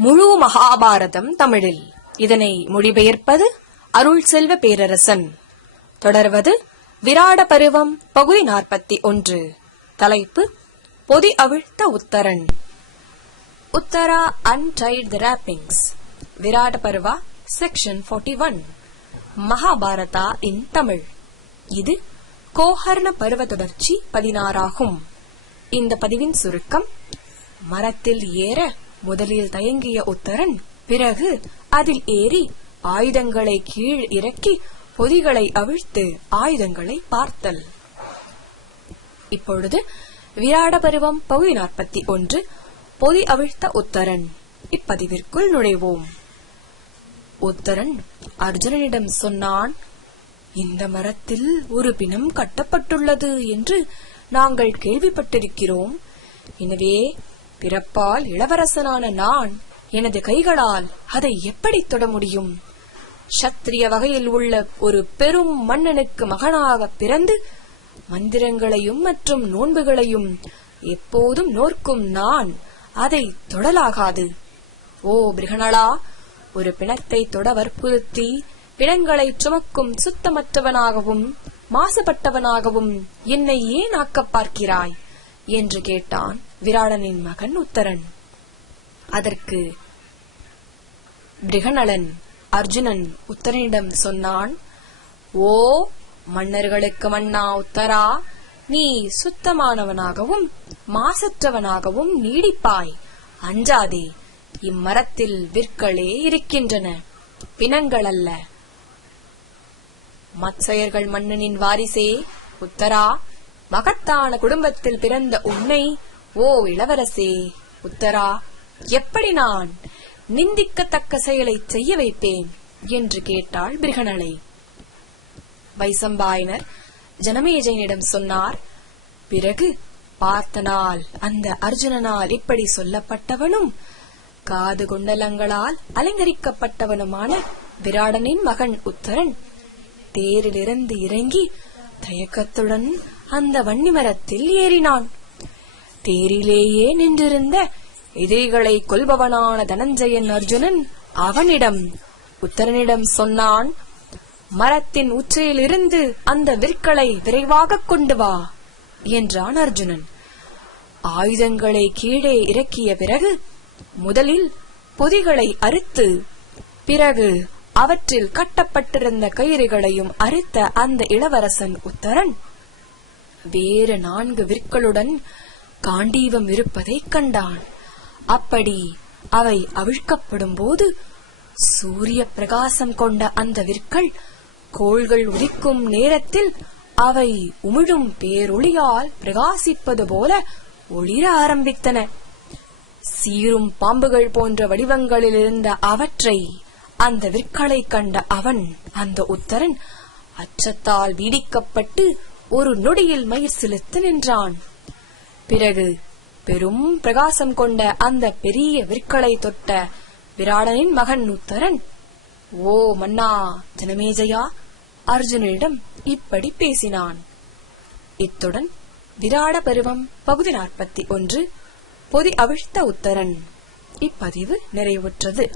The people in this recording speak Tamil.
முழு மகாபாரதம் தமிழில். இதனை மொழிபெயர்ப்பது அருள் செல்வ பேரரசன். தொடர்வது விராட பருவம் பகுதி நாற்பத்தி ஒன்று. தலைப்பு பொதி அவிழ்த்த Uttaran. Uttara untied the ராப்பிங்ஸ் Virata Parva section 41 one Mahabharata in Tamil. இது கோஹர்ண பருவ தொடர்ச்சி பதினாறாகும். இந்த பதிவின் சுருக்கம் மரத்தில் ஏற முதலில் தயங்கிய உத்தரன் பிறகு அதில் ஏறி ஆயுதங்களை கீழ் இறக்கி பொதிகளை அவிழ்த்து ஆயுதங்களை பார்த்தல். இப்பொழுது விராட பருவம் பகுதி நாற்பத்தி ஒன்று. பொதி அவிழ்த்த உத்தரன். இப்பதிவிற்குள் நுழைவோம். உத்தரன் அர்ஜுனனிடம் சொன்னான் இந்த மரத்தில் ஒரு பிணம் கட்டப்பட்டுள்ளது என்று நாங்கள் கேள்விப்பட்டிருக்கிறோம். எனவே பிறப்பால் இளவரசனான நான் எனது கைகளால் அதை எப்படி தொட முடியும்? சத்திரிய வகையில் உள்ள ஒரு பெரும் மன்னனுக்கு மகனாக பிறந்து மந்திரங்களையும் மற்றும் நோன்புகளையும் எப்போதும் நோர்க்கும் நான் அதை தொடலாகாது. ஓ பிருகணலா ஒரு பிணத்தை தொட வற்புறுத்தி பிணங்களை சுமக்கும் சுத்தமற்றவனாகவும் மாசுபட்டவனாகவும் என்னை ஏன் ஆக்கப் பார்க்கிறாய்? என்று கேட்டான். விராடனின் மகன் உத்தரன். அதற்கு பிருகநலன் அர்ஜுனன் உத்தரனிடம் சொன்னான் ஓ மன்னர்களுக்கு மன்னா உத்தரா நீ சுத்தமானவனாகவும் மாசற்றவனாகவும் நீடிப்பாய். அஞ்சாதே இம்மரத்தில் விற்களே இருக்கின்றன. பிணங்கள் அல்ல மத்சயர்கள் மன்னனின் வாரிசே உத்தரா மகத்தான குடும்பத்தில் பிறந்த உன்னை ஓ இளவரசே உத்தரா எப்படி நான் நிந்திக்கத்தக்க செயலை செய்ய வைப்பேன் என்று கேட்டாள் பிருகணலை வைசம்பாயனர் ஜனமேஜயனிடம் சொன்னார் பிறகு பார்த்தனால் அந்த அர்ஜுனனால் இப்படி சொல்லப்பட்டவனும் காது குண்டலங்களால் அலங்கரிக்கப்பட்டவனுமான விராடனின் மகன் உத்தரன் தேரிலிருந்து இறங்கி தயக்கத்துடன் அந்த வன்னிமரத்தில் ஏறினான். தேரிலேயே நின்றிருந்த எதிரிகளை கொல்பவனான தனஞ்சயன் அர்ஜுனன் அவனிடம் உத்தரனிடம் சொன்னான் மரத்தின் உச்சியிலிருந்து அந்த விற்களை விரைவாக கொண்டு வா என்றான் அர்ஜுனன். ஆயுதங்களை கீழே இறக்கிய பிறகு முதலில் பொதிகளை அறுத்து பிறகு அவற்றில் கட்டப்பட்டிருந்த கயிறுகளையும் அறுத்த அந்த இளவரசன் உத்தரன். வேறு நான்கு விற்களுடன் காண்டீவம் இருப்பதைக் கண்டான். அப்படி அவை அவிழ்க்கப்படும் போது சூரிய பிரகாசம் கொண்ட அந்த விற்கள் கோள்கள் உதிக்கும் நேரத்தில் அவை உமிழும் பேரொளியால் பிரகாசிப்பது போல ஒளிர ஆரம்பித்தன. சீரும் பாம்புகள் போன்ற வடிவங்களில் இருந்த அவற்றை அந்த விற்களை கண்ட அவன் அந்த உத்தரன் அச்சத்தால் வீடிக்கப்பட்டு ஒரு நொடியில் மயிர் செலுத்து நின்றான். பிறகு பெரும் பிரகாசம் கொண்ட அந்த பெரிய விற்களை தொட்ட விராடனின் மகன் உத்தரன் ஓ மன்னா ஜனமேஜயா அர்ஜுனனிடம் இப்படி பேசினான். இத்துடன் விராட பருவம் பகுதி நாற்பத்தி ஒன்று பொதி அவிழ்த்த உத்தரன் இப்பதிவு நிறைவுற்றது.